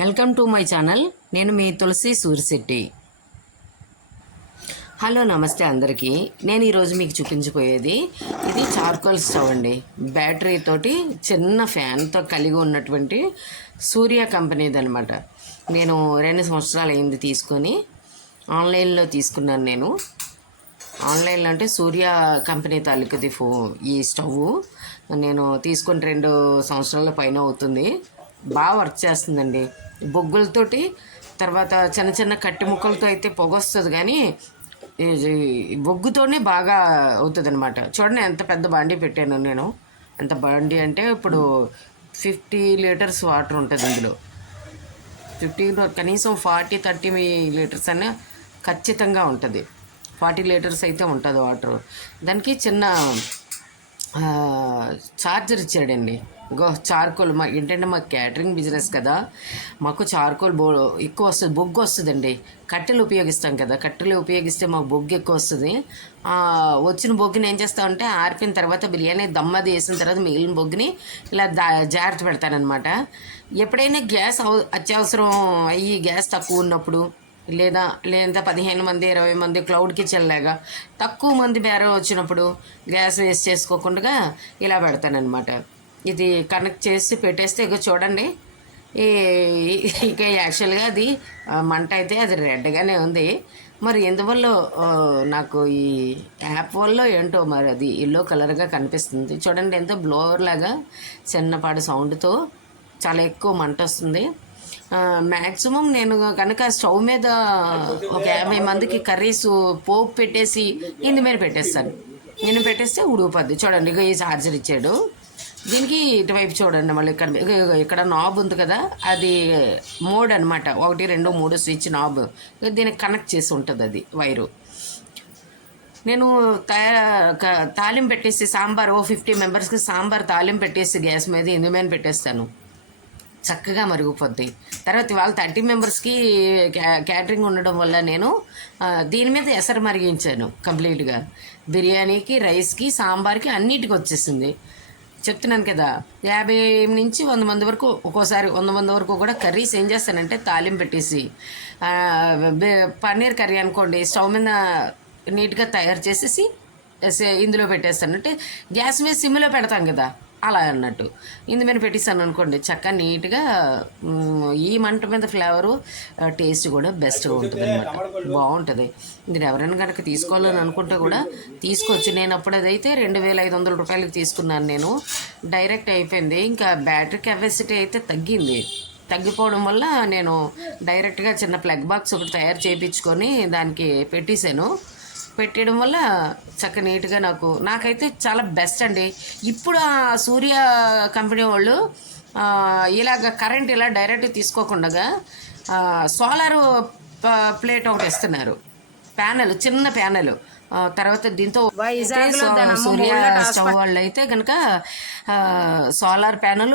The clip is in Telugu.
Welcome to my channel. నేను మీ తులసి సూరిశెట్టి. హలో, నమస్తే అందరికీ. నేను ఈరోజు మీకు చూపించబోయేది ఇది చార్కోల్ స్టవ్ అండి. బ్యాటరీ తోటి చిన్న ఫ్యాన్తో కలిగి ఉన్నటువంటి సూర్య కంపెనీది అనమాట. నేను 2 సంవత్సరాలు అయింది తీసుకొని. ఆన్లైన్లో తీసుకున్నాను నేను. ఆన్లైన్లో అంటే సూర్య కంపెనీ తాలూకుది ఈ స్టవ్ నేను తీసుకొని 2 సంవత్సరాల పైన అవుతుంది. బాగా వర్క్ చేస్తుందండి. బొగ్గులతోటి, తర్వాత చిన్న చిన్న కట్టి ముక్కలతో అయితే పొగ వస్తుంది, కానీ బొగ్గుతోనే బాగా అవుతుంది అనమాట. చూడండి ఎంత పెద్ద బాండీ పెట్టాను నేను. ఎంత బాండీ అంటే ఇప్పుడు 50 లీటర్స్ వాటర్ ఉంటుంది ఇందులో. 50 కనీసం 40-30 లీటర్స్ అనే ఖచ్చితంగా ఉంటుంది. 40 లీటర్స్ అయితే ఉంటుంది వాటర్. దానికి చిన్న చార్జర్ ఇచ్చాడండి. చార్కోల్ ఏంటంటే మాకు క్యాటరింగ్ బిజినెస్ కదా, మాకు చార్కోల్ ఎక్కువ వస్తుంది, బొగ్గు వస్తుందండి. కట్టెలు ఉపయోగిస్తాం కదా, కట్టెలు ఉపయోగిస్తే మాకు బొగ్గు ఎక్కువ వస్తుంది. వచ్చిన బొగ్గుని ఏం చేస్తామంటే ఆరిపోయిన తర్వాత బిర్యానీ దమ్మది వేసిన తర్వాత మిగిలిన బొగ్గుని ఇలా జాగ్రత్త పెడతానమాట. ఎప్పుడైనా గ్యాస్ అత్యవసరం అయ్యి గ్యాస్ తక్కువ ఉన్నప్పుడు, లేదా 15 మంది 20 మంది క్లౌడ్ కిచెన్ లాగా తక్కువ మంది బేరం వచ్చినప్పుడు గ్యాస్ వేస్ట్ చేసుకోకుండా ఇలా పెడతానమాట. ఇది కనెక్ట్ చేసి పెట్టేస్తే ఇక చూడండి, ఇక యాక్చువల్గా అది మంట అయితే అది రెడ్గానే ఉంది. మరి ఎందువల్ల నాకు ఈ యాప్ వల్ల ఏంటో మరి అది ఎల్లో కలర్గా కనిపిస్తుంది. చూడండి ఎంతో బ్లోవర్ లాగా చిన్నపాటి సౌండ్తో చాలా ఎక్కువ మంట వస్తుంది. మ్యాక్సిమం నేను కనుక స్టవ్ మీద ఒక 50 మందికి కర్రీస్ పోపు పెట్టేసి ఇందు మీద పెట్టేస్తాను. నేను పెట్టేస్తే ఉడిగిపోద్ది. చూడండి ఇక ఈ చార్జర్ ఇచ్చాడు. దీనికి ఇటువైపు చూడండి, మళ్ళీ ఇక్కడ నాబ్ ఉంది కదా, అది మోడ్ అనమాట. 1 2 3 స్విచ్ నాబ్. దీనికి కనెక్ట్ చేసి ఉంటుంది అది వైరు. నేను తాలింపు పెట్టేసి సాంబార్ 50 మెంబర్స్కి సాంబార్ తాలింపు పెట్టేసి గ్యాస్ మీద ఇందు మీద పెట్టేస్తాను. చక్కగా మరిగిపోద్ది. తర్వాత ఇవాళ 30 మెంబర్స్కి క్యాటరింగ్ ఉండడం వల్ల నేను దీని మీద ఎసరు మరిగించాను కంప్లీట్గా. బిర్యానీకి, రైస్కి, సాంబార్కి అన్నిటికి వచ్చేసింది. చెప్తున్నాను కదా, 50 నుంచి 100 మంది వరకు, ఒక్కోసారి 100 మంది వరకు కూడా కర్రీస్ ఏం చేస్తానంటే తాలింపు పెట్టేసి, పన్నీర్ కర్రీ అనుకోండి, స్టవ్ మీద నీట్గా తయారు చేసేసి ఇందులో పెట్టేస్తాను. అంటే గ్యాస్ మీద సిమ్లో పెడతాం కదా, అలా అన్నట్టు ఇందు మీద పెట్టిస్తాను అనుకోండి. చక్కగా నీట్గా ఈ మంట మీద ఫ్లేవరు, టేస్ట్ కూడా బెస్ట్గా ఉంటుంది అనమాట. బాగుంటుంది. మీరు ఎవరైనా కనుక తీసుకోవాలని అనుకుంటే కూడా తీసుకోవచ్చు. నేను అప్పుడు అదైతే 2500 రూపాయలకి తీసుకున్నాను నేను. డైరెక్ట్ అయిపోయింది. ఇంకా బ్యాటరీ కెపాసిటీ అయితే తగ్గిపోవడం వల్ల నేను డైరెక్ట్గా చిన్న ప్లగ్ బాక్స్ ఒకటి తయారు చేయించుకొని దానికి పెట్టడం వల్ల చక్క నీట్గా నాకైతే చాలా బెస్ట్ అండి. ఇప్పుడు ఆ సూర్య కంపెనీ వాళ్ళు ఇలాగ కరెంట్ ఇలా డైరెక్ట్ తీసుకోకుండా సోలార్ ప్లేట్ ఒకటి ఇస్తున్నారు. చిన్న ప్యానెల్. తర్వాత దీంతో సూర్య స్టవ్ వాళ్ళు అయితే కనుక సోలార్ ప్యానెల్